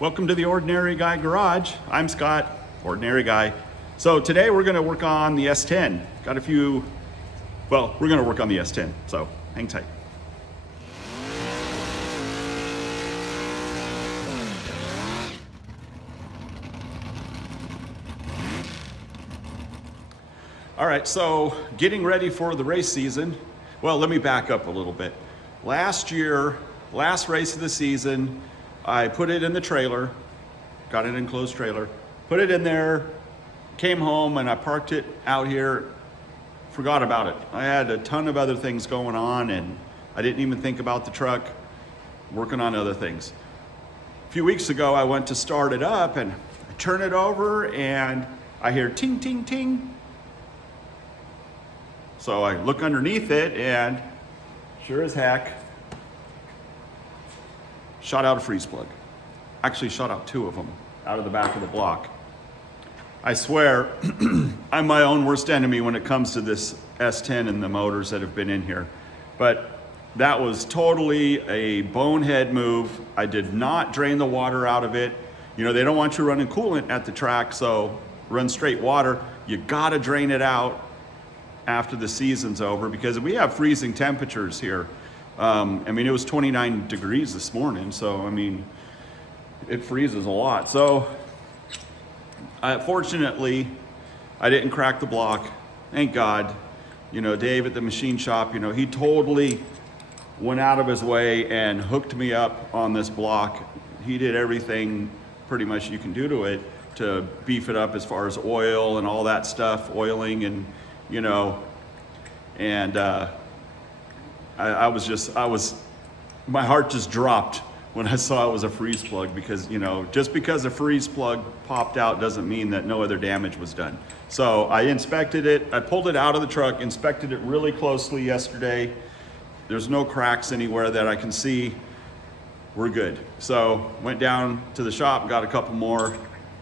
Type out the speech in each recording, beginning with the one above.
Welcome to the Ordinary Guy Garage. I'm Scott, Ordinary Guy. So today we're gonna work on the S10. Got a few, well, we're gonna work on the S10, so hang tight. All right, so getting ready for the race season. Well, let me back up a little bit. Last year, last race of the season, I put it in the trailer, got an enclosed trailer, put it in there, came home and I parked it out here, forgot about it. I had a ton of other things going on and I didn't even think about the truck, working on other things. A few weeks ago, I went to start it up and I turn it over and I hear ting, ting, ting. So I look underneath it and sure as heck, shot out a freeze plug. Actually shot out two of them out of the back of the block. I swear, I'm my own worst enemy when it comes to this S10 and the motors that have been in here. But that was totally a bonehead move. I did not drain the water out of it. You know, they don't want you running coolant at the track, so run straight water. You gotta drain it out after the season's over because we have freezing temperatures here. I mean, it was 29 degrees this morning, so I mean, it freezes a lot. So, fortunately, I didn't crack the block. Thank God. You know, Dave at the machine shop, you know, he totally went out of his way and hooked me up on this block. He did everything pretty much you can do to it to beef it up as far as oil and all that stuff, oiling and, you know, and my heart just dropped when I saw it was a freeze plug because, you know, just because a freeze plug popped out doesn't mean that no other damage was done. So I inspected it, I pulled it out of the truck, inspected it really closely yesterday. There's no cracks anywhere that I can see. We're good. So went down to the shop, got a couple more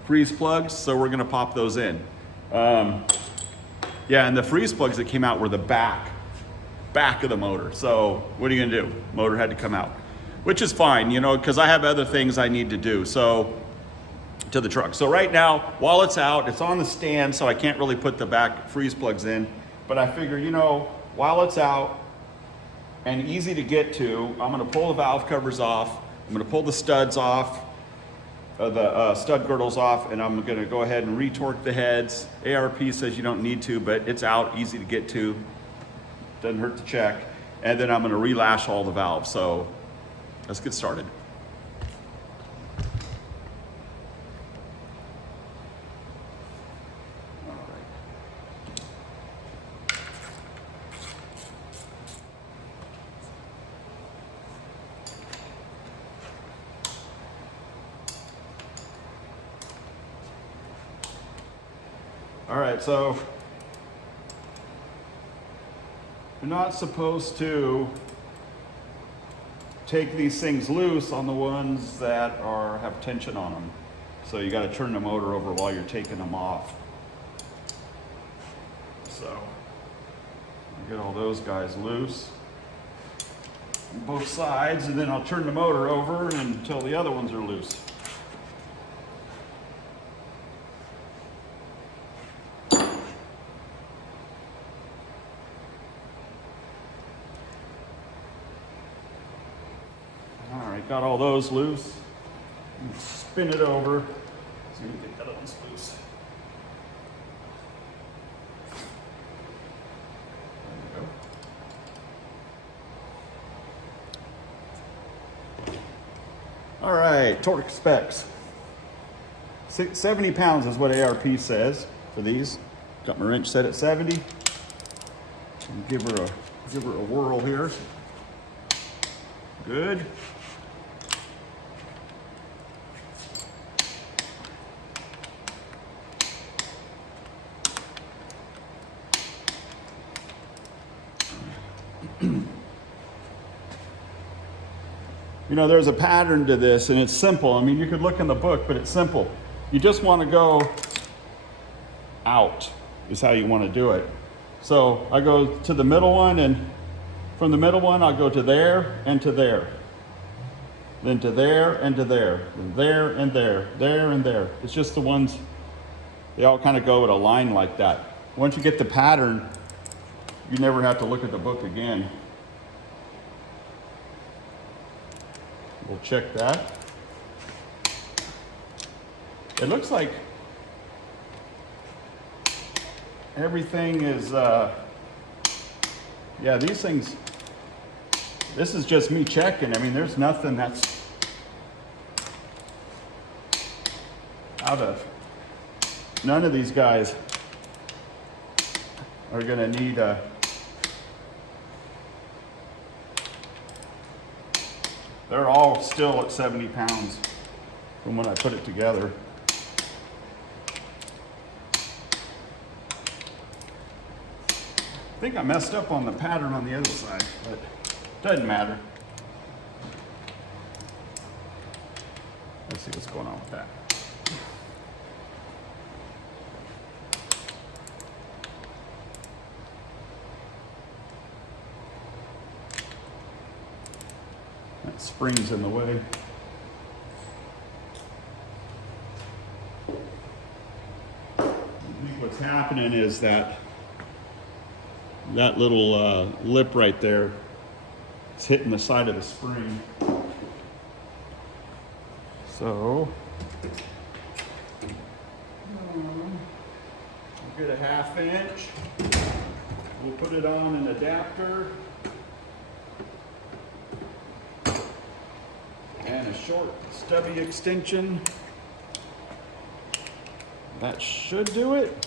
freeze plugs, so we're gonna pop those in. Yeah, and the freeze plugs that came out were the back of the motor. So what are you gonna do? Motor had to come out, which is fine, you know, because I have other things I need to do. So to the truck. So right now, while it's out, it's on the stand, so I can't really put the back freeze plugs in. But I figure, you know, while it's out and easy to get to, I'm gonna pull the valve covers off. I'm gonna pull the studs off. The stud girdles off, and I'm gonna go ahead and retorque the heads. ARP says you don't need to, but it's out, easy to get to. Doesn't hurt to check. And then I'm gonna relash all the valves. So let's get started. All right, so you're not supposed to take these things loose on the ones that have tension on them. So you got to turn the motor over while you're taking them off. So I'll get all those guys loose on both sides, and then I'll turn the motor over until the other ones are loose. Got all those loose. Spin it over so you can get the other ones loose. There we go. All right, torque specs. 70 pounds is what ARP says for these. Got my wrench set at 70. Give her a whirl here. Good. You know, there's a pattern to this and it's simple. I mean, you could look in the book, but it's simple. You just want to go out is how you want to do it. So I go to the middle one, and from the middle one, I'll go to there and to there. then to there and to there, and there and there, there and there. It's just the ones, they all kind of go at a line like that. Once you get the pattern, you never have to look at the book again. We'll check that. It looks like everything is, yeah, these things, this is just me checking. I mean, there's nothing that's out of, none of these guys are gonna need a, they're all still at 70 pounds from when I put it together. I think I messed up on the pattern on the other side, but doesn't matter. Let's see what's going on with that. That spring's in the way. I think what's happening is that little lip right there is hitting the side of the spring. So we'll get a 1/2 inch. We'll put it on an adapter and a short stubby extension. That should do it.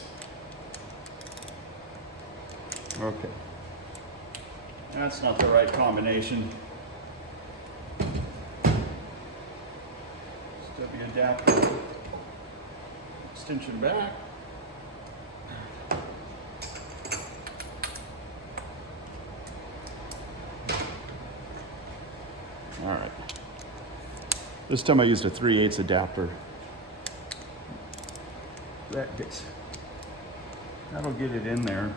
Okay. That's not the right combination. Stubby adapter, extension back. All right. This time I used a 3/8 adapter. That'll get it in there.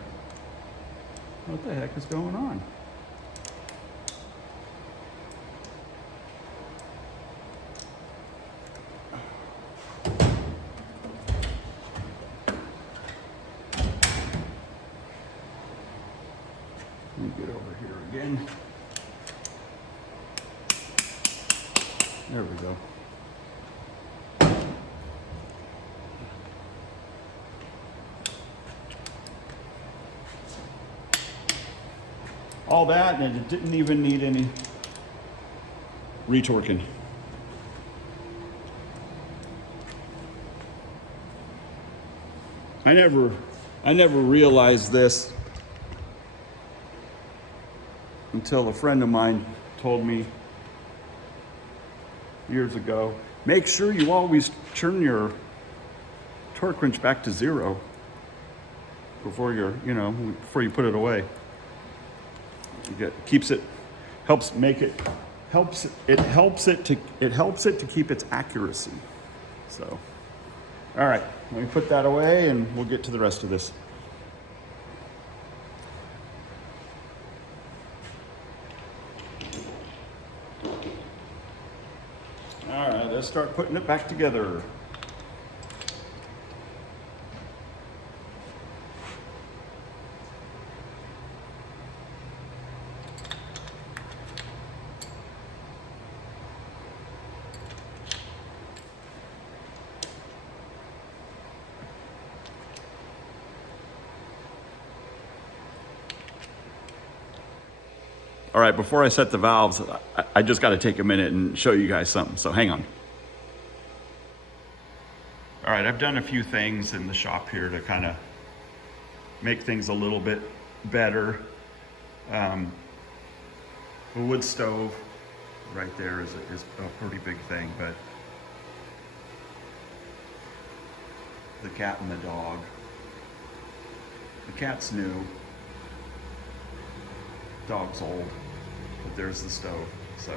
What the heck is going on? Let me get over here again. There we go. All that, and it didn't even need any retorquing. I never realized this until a friend of mine told me years ago. Make sure you always turn your torque wrench back to 0 before before you put it away. Helps it to keep its accuracy. So, all right, let me put that away and we'll get to the rest of this. All right, let's start putting it back together. All right, before I set the valves, I just got to take a minute and show you guys something, so hang on. All right, I've done a few things in the shop here to kind of make things a little bit better. A wood stove right there is a pretty big thing, but the cat and the dog. The cat's new, dog's old. But there's the stove, so.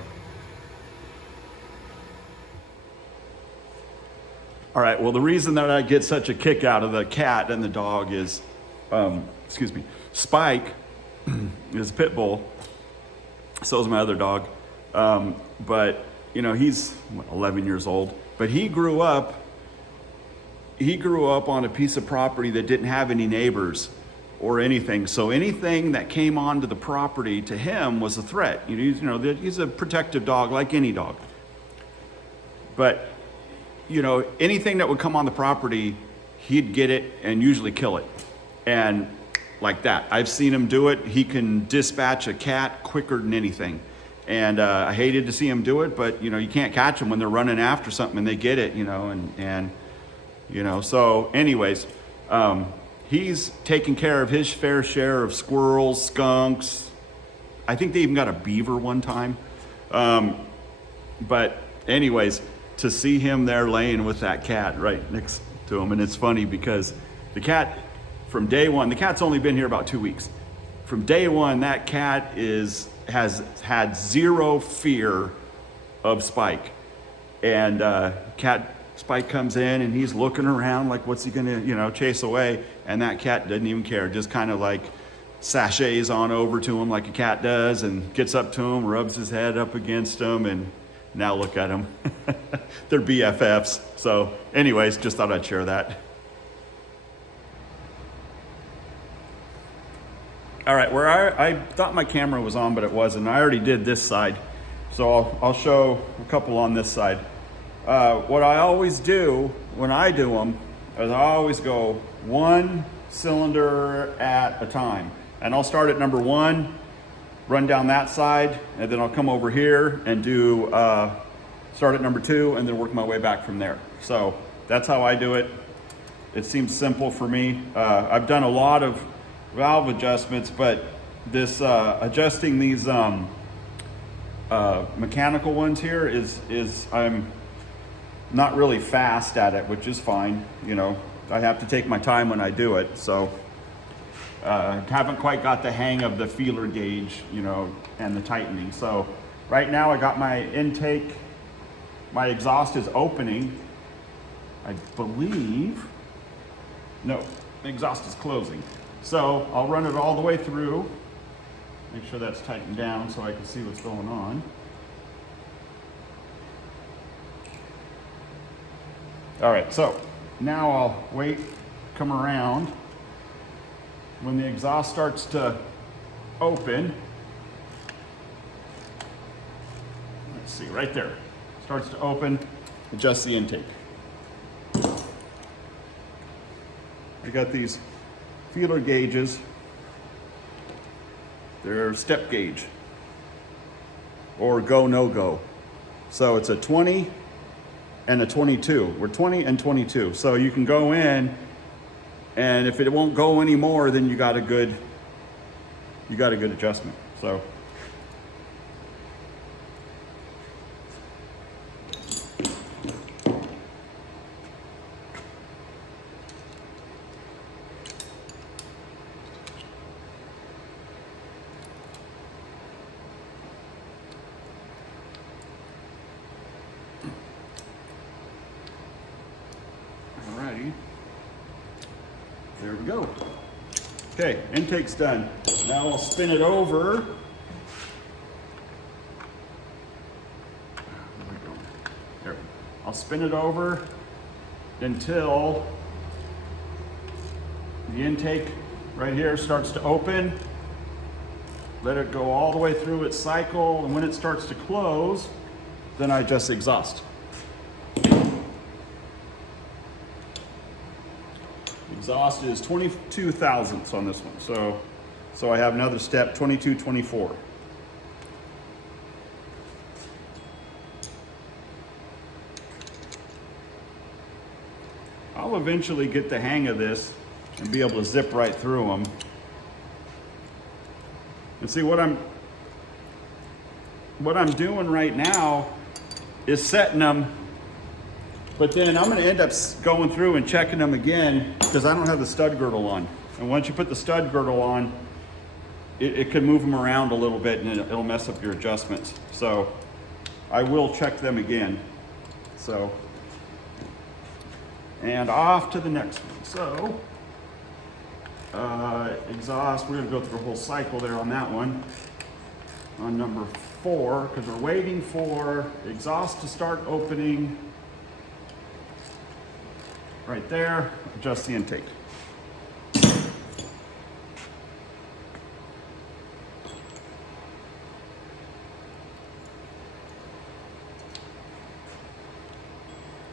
All right, well, the reason that I get such a kick out of the cat and the dog is, Spike is a pit bull, so is my other dog. But, you know, he's 11 years old, but he grew up on a piece of property that didn't have any neighbors or anything. So anything that came onto the property to him was a threat. You know, he's a protective dog like any dog. But, you know, anything that would come on the property, he'd get it and usually kill it. And like that, I've seen him do it. He can dispatch a cat quicker than anything. And I hated to see him do it, but, you know, you can't catch them when they're running after something and they get it, you know, and you know, so anyways, he's taking care of his fair share of squirrels, skunks. I think they even got a beaver one time. But anyways, to see him there laying with that cat right next to him, and it's funny because the cat, from day one, the cat's only been here about 2 weeks. From day one, that cat has had zero fear of Spike. And Spike comes in and he's looking around like, what's he gonna, you know, chase away? And that cat doesn't even care, just kind of like sachets on over to him like a cat does and gets up to him, rubs his head up against him, and now look at him. They're BFFs. So anyways, just thought I'd share that. All right, where I thought my camera was on, but it wasn't. I already did this side. So I'll show a couple on this side. What I always do when I do them is I always go one cylinder at a time. And I'll start at number 1, run down that side, and then I'll come over here and do, start at number 2, and then work my way back from there. So that's how I do it. It seems simple for me. I've done a lot of valve adjustments, but this adjusting these mechanical ones here is I'm not really fast at it, which is fine. You know, I have to take my time when I do it. So haven't quite got the hang of the feeler gauge, you know, and the tightening. So right now I got my intake, my exhaust is opening, I believe. No, the exhaust is closing. So I'll run it all the way through, make sure that's tightened down so I can see what's going on. All right, so now I'll wait, come around. When the exhaust starts to open, let's see, right there, starts to open, adjust the intake. I got these feeler gauges. They're step gauge or go, no go. So it's a 20 and a 22. We're 20 and 22. So you can go in, and if it won't go anymore, then you got a good adjustment. So there we go. Okay, intake's done. Now I'll spin it over. There. I'll spin it over until the intake right here starts to open. Let it go all the way through its cycle, and when it starts to close, then I adjust the exhaust. Exhaust is 22 thousandths on this one. So I have another step, 22, 24. I'll eventually get the hang of this and be able to zip right through them. And see what I'm doing right now is setting them, but then I'm going to end up going through and checking them again because I don't have the stud girdle on. And once you put the stud girdle on, it can move them around a little bit and it'll mess up your adjustments. So I will check them again. So, and off to the next one. So, exhaust, we're going to go through the whole cycle there on that one. On number 4, because we're waiting for the exhaust to start opening. Right there, adjust the intake.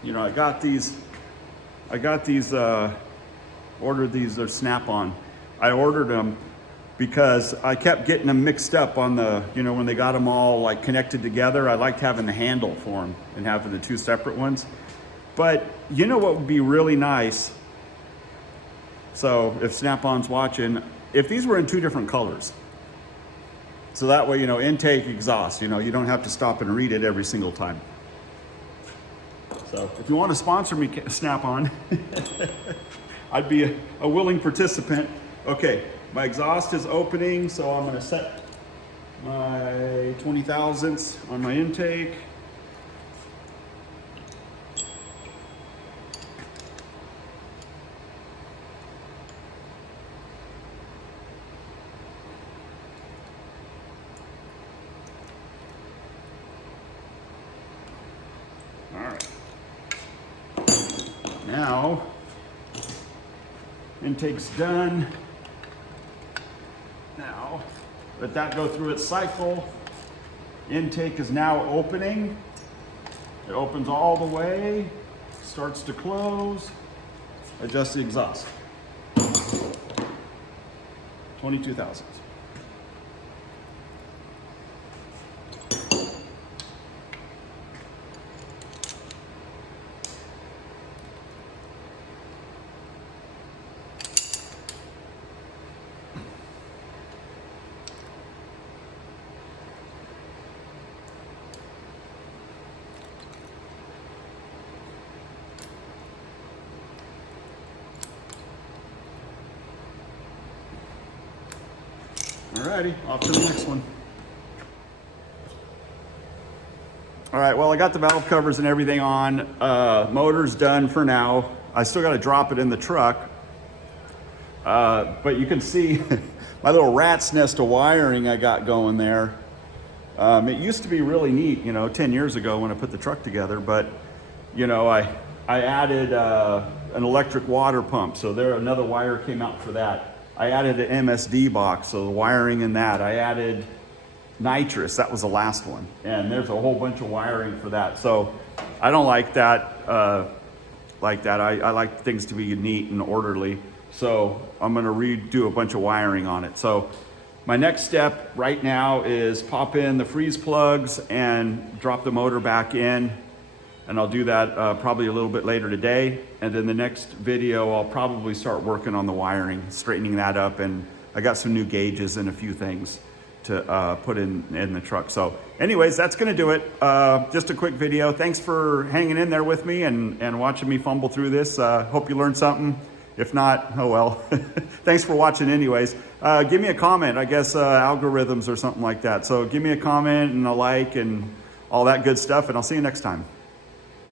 You know, I got these, ordered these, they're Snap-on. I ordered them because I kept getting them mixed up on the, you know, when they got them all like connected together. I liked having the handle for them and having the 2 separate ones. But you know what would be really nice? So if Snap-on's watching, if these were in 2 different colors. So that way, you know, intake, exhaust, you know, you don't have to stop and read it every single time. So if you want to sponsor me, Snap-on, I'd be a willing participant. Okay, my exhaust is opening, so I'm going to set my 20 thousandths on my intake. All right. Now, intake's done. Now, let that go through its cycle. Intake is now opening. It opens all the way, starts to close. Adjust the exhaust. 22 thousandths. Alrighty, off to the next one. All right, well, I got the valve covers and everything on. Motor's done for now. I still got to drop it in the truck. But you can see my little rat's nest of wiring I got going there. It used to be really neat, you know, 10 years ago when I put the truck together, but you know, I added an electric water pump, so there another wire came out for that. I added an MSD box, so the wiring in that. I added nitrous, that was the last one, and there's a whole bunch of wiring for that. So I don't like that. I like things to be neat and orderly. So I'm gonna redo a bunch of wiring on it. So my next step right now is pop in the freeze plugs and drop the motor back in. And I'll do that probably a little bit later today. And then the next video, I'll probably start working on the wiring, straightening that up. And I got some new gauges and a few things to put in the truck. So anyways, that's gonna do it. Just a quick video. Thanks for hanging in there with me and watching me fumble through this. Hope you learned something. If not, oh well. Thanks for watching anyways. Give me a comment, I guess algorithms or something like that. So give me a comment and a like and all that good stuff, and I'll see you next time.